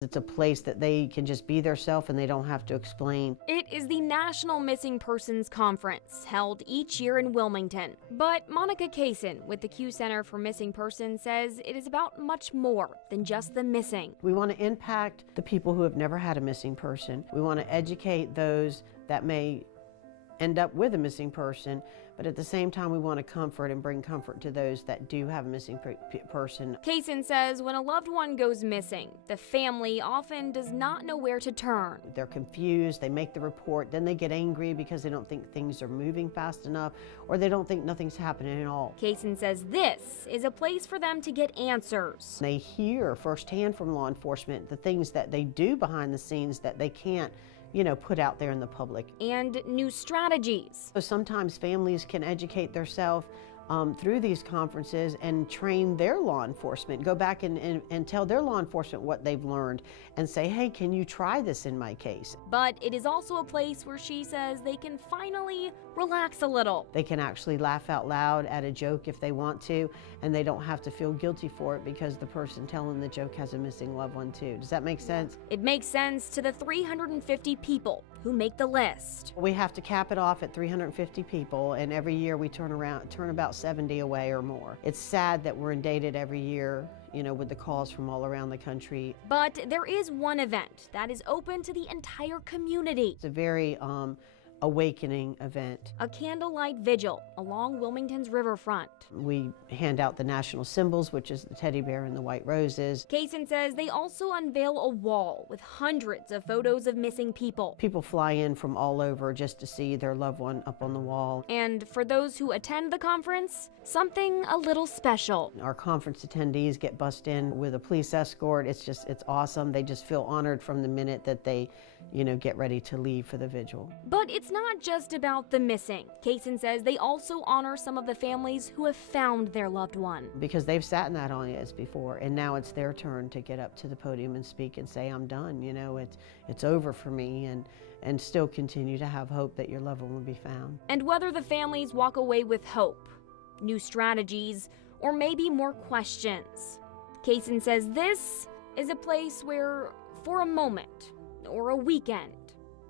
It's a place that they can just be themselves and they don't have to explain. It is the National Missing Persons Conference, held each year in Wilmington. But Monica Kaysen with the Q Center for Missing Persons says it is about much more than just the missing. We want to impact the people who have never had a missing person. We want to educate those that may end up with a missing person, but at the same time we want to comfort and bring comfort to those that do have a missing person. Kaysen says when a loved one goes missing, the family often does not know where to turn. They're confused, they make the report, then they get angry because they don't think things are moving fast enough, or they don't think nothing's happening at all. Kaysen says this is a place for them to get answers. They hear firsthand from law enforcement the things that they do behind the scenes that they can't put out there in the public. And new strategies. So sometimes families can educate themselves through these conferences and train their law enforcement, go back and tell their law enforcement what they've learned and say, hey, can you try this in my case? But it is also a place where she says they can finally relax a little. They can actually laugh out loud at a joke if they want to, and they don't have to feel guilty for it because the person telling the joke has a missing loved one too. Does that make sense? It makes sense to the 350 people who make the list. We have to cap it off at 350 people, and every year we turn about 70 away or more. It's sad that we're inundated every year, with the calls from all around the country. But there is one event that is open to the entire community. It's a very awakening event. A candlelight vigil along Wilmington's riverfront. We hand out the national symbols, which is the teddy bear and the white roses. Kaysen says they also unveil a wall with hundreds of photos of missing people. People fly in from all over just to see their loved one up on the wall. And for those who attend the conference, something a little special. Our conference attendees get bussed in with a police escort. It's awesome. They just feel honored from the minute that they, get ready to leave for the vigil. But it's not just about the missing. Kaysen says they also honor some of the families who have found their loved one. Because they've sat in that audience before, and now it's their turn to get up to the podium and speak and say, I'm done, it's over for me, and still continue to have hope that your loved one will be found. And whether the families walk away with hope, new strategies, or maybe more questions, Kaysen says this is a place where, for a moment or a weekend,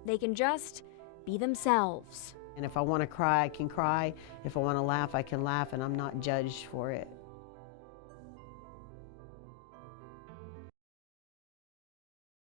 they can just be themselves. And if I want to cry, I can cry. If I want to laugh, I can laugh, and I'm not judged for it.